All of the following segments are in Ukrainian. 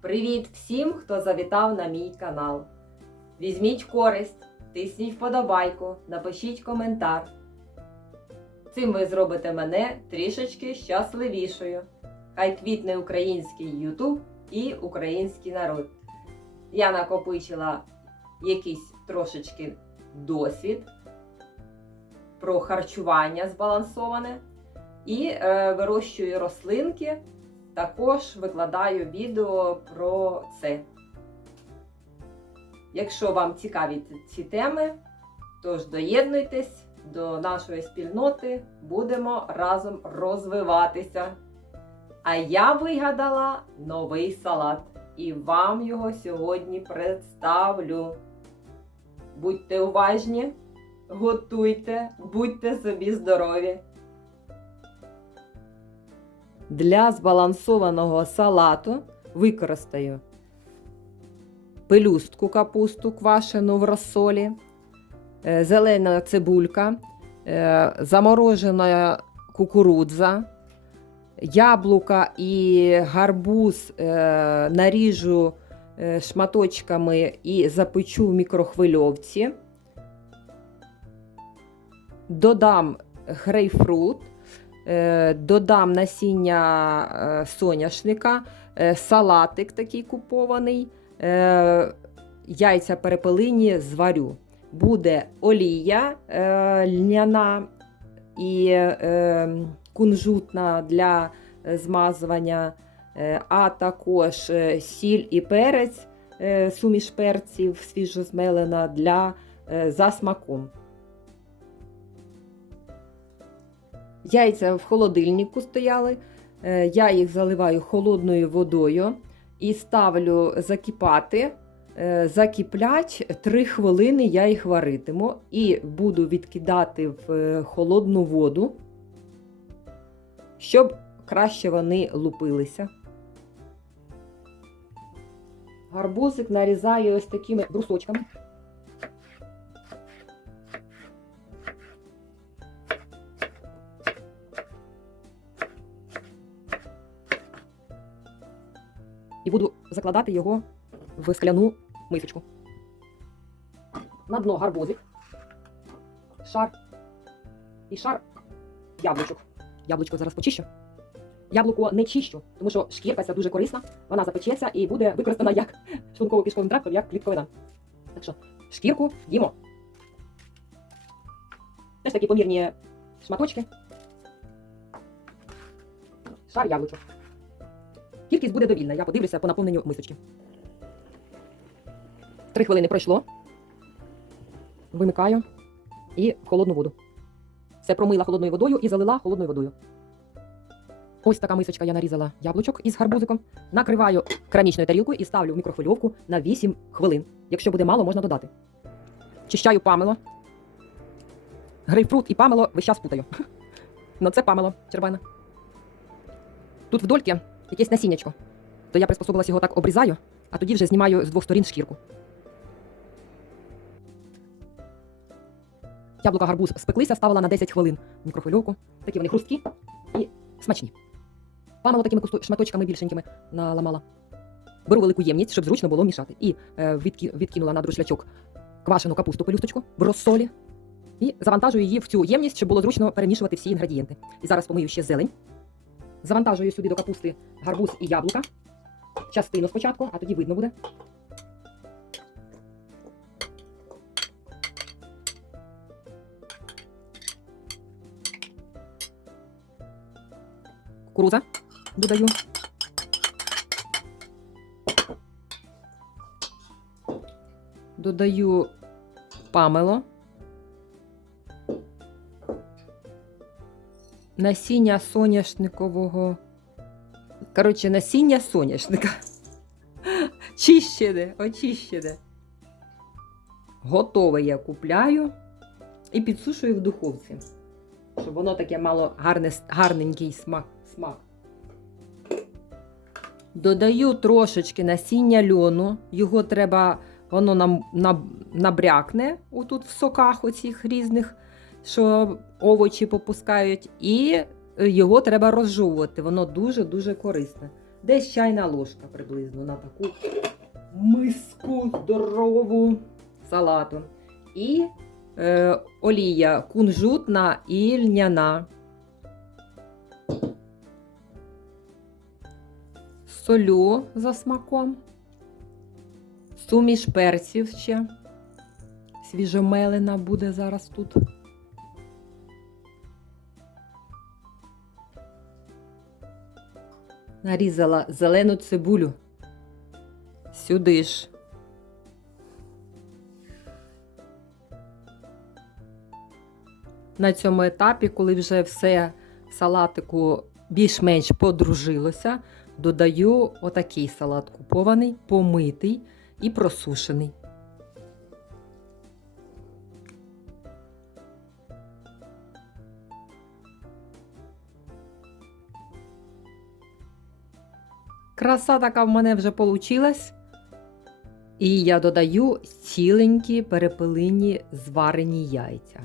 Привіт всім, хто завітав на мій канал. Візьміть користь, тисніть вподобайку, напишіть коментар. Цим ви зробите мене трішечки щасливішою. Хай квітне український Ютуб і український народ. Я накопичила якийсь трошечки досвід про харчування збалансоване і е, вирощую рослинки. Також викладаю відео про це. Якщо вам цікаві ці теми, тож доєднуйтесь до нашої спільноти, будемо разом розвиватися. А я вигадала новий салат і вам його сьогодні представлю. Будьте уважні, готуйте, будьте собі здорові! Для збалансованого салату використаю пелюстку капусту квашену в розсолі, е, зелена цибулька, е, заморожена кукурудза, яблука і гарбуз е, наріжу шматочками і запечу в мікрохвильовці. Додам грейпфрут. Е, Додам насіння е, соняшника, е, салатик такий купований, яйця перепелині зварю. Буде олія льняна і кунжутна для змазування, а також сіль і перець, суміш перців свіжозмелена для за смаком. Яйця в холодильнику стояли. Е, Я їх заливаю холодною водою і ставлю закипати. Е, Закиплять 3 хвилини я їх варитиму і буду відкидати в е, холодну воду, щоб краще вони лупилися. Гарбузик нарізаю ось такими брусочками. Буду закладати його в скляну мисочку. На дно гарбузик, шар і шар яблучок. Яблучко зараз почищу. Яблуко не чищу, тому що шкірка ця дуже корисна, вона запечеться і буде використана як шлунково-кишковим трактом, як клітковина. Так що шкірку їмо. Теж такі помірні шматочки. Шар яблучок. Кількість буде довільна. Я подивлюся по наповненню мисочки. Три хвилини пройшло. Вимикаю і в холодну воду. Все промила холодною водою і залила холодною водою. Ось така мисочка я нарізала яблучок із гарбузиком. Накриваю керамічною тарілкою і ставлю в мікрохвильовку на 8 хвилин. Якщо буде мало, можна додати. Чищаю памело. Грейпфрут і памело весь час путаю. Ну це памело червоне. Тут вдольки якесь насіннячко. То я приспособилась його так обрізаю, а тоді вже знімаю з двох сторін шкірку. Яблука гарбуз спеклися, ставила на 10 хвилин в мікрохвильовку. Такі вони хрусткі і смачні. Памело такими шматочками більшенькими наламала. Беру велику ємність, щоб зручно було мішати. І е, відки- відкинула на друшлячок квашену капусту пелюсточку в розсолі. І завантажую її в цю ємність, щоб було зручно перемішувати всі інгредієнти. І зараз помию ще зелень. Завантажую сюди до капусти гарбуз і яблука. Частину спочатку, а тоді видно буде. Кукуруза додаю. Додаю памело. Насіння соняшникового. Коротше, насіння соняшника. Чищене, очищене. Готове я купляю і підсушую в духовці. Щоб воно таке мало гарне, гарненький смак. смак. Додаю трошечки насіння льону. Його треба, воно нам наб- набрякне отут в соках оцих різних, що овочі попускають. І його треба розжовувати. Воно дуже-дуже корисне. Десь чайна ложка приблизно на таку миску здорову салату. І е, олія кунжутна і льняна. Солю за смаком. Суміш перців ще. Свіжомелена буде зараз тут. Нарізала зелену цибулю. Сюди ж. На цьому етапі, коли вже все в салатику більш-менш подружилося, додаю отакий салат купований, помитий і просушений. Краса така в мене вже получилась. І я додаю ціленькі перепелині зварені яйця.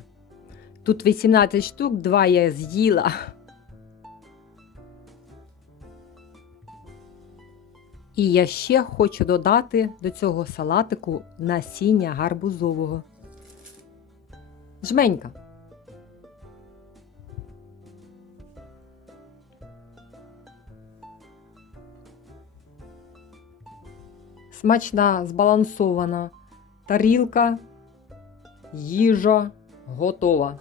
Тут 18 штук, два я з'їла. І я ще хочу додати до цього салатику насіння гарбузового. Жменька. Смачна, збалансована тарілка, їжа готова.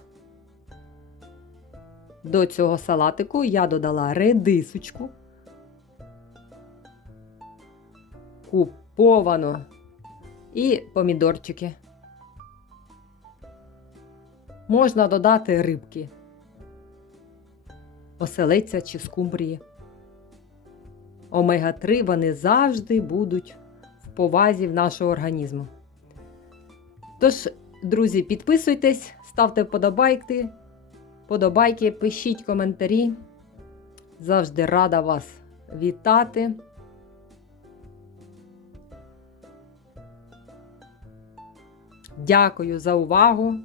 До цього салатику я додала редисочку, куповану і помідорчики. Можна додати рибки, оселеця чи скумбрії. Омега-3 вони завжди будуть в повазі в нашого організму. Тож, друзі, підписуйтесь, ставте вподобайки, подобайки, пишіть коментарі. Завжди рада вас вітати. Дякую за увагу.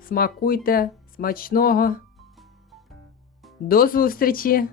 Смакуйте смачного. До зустрічі!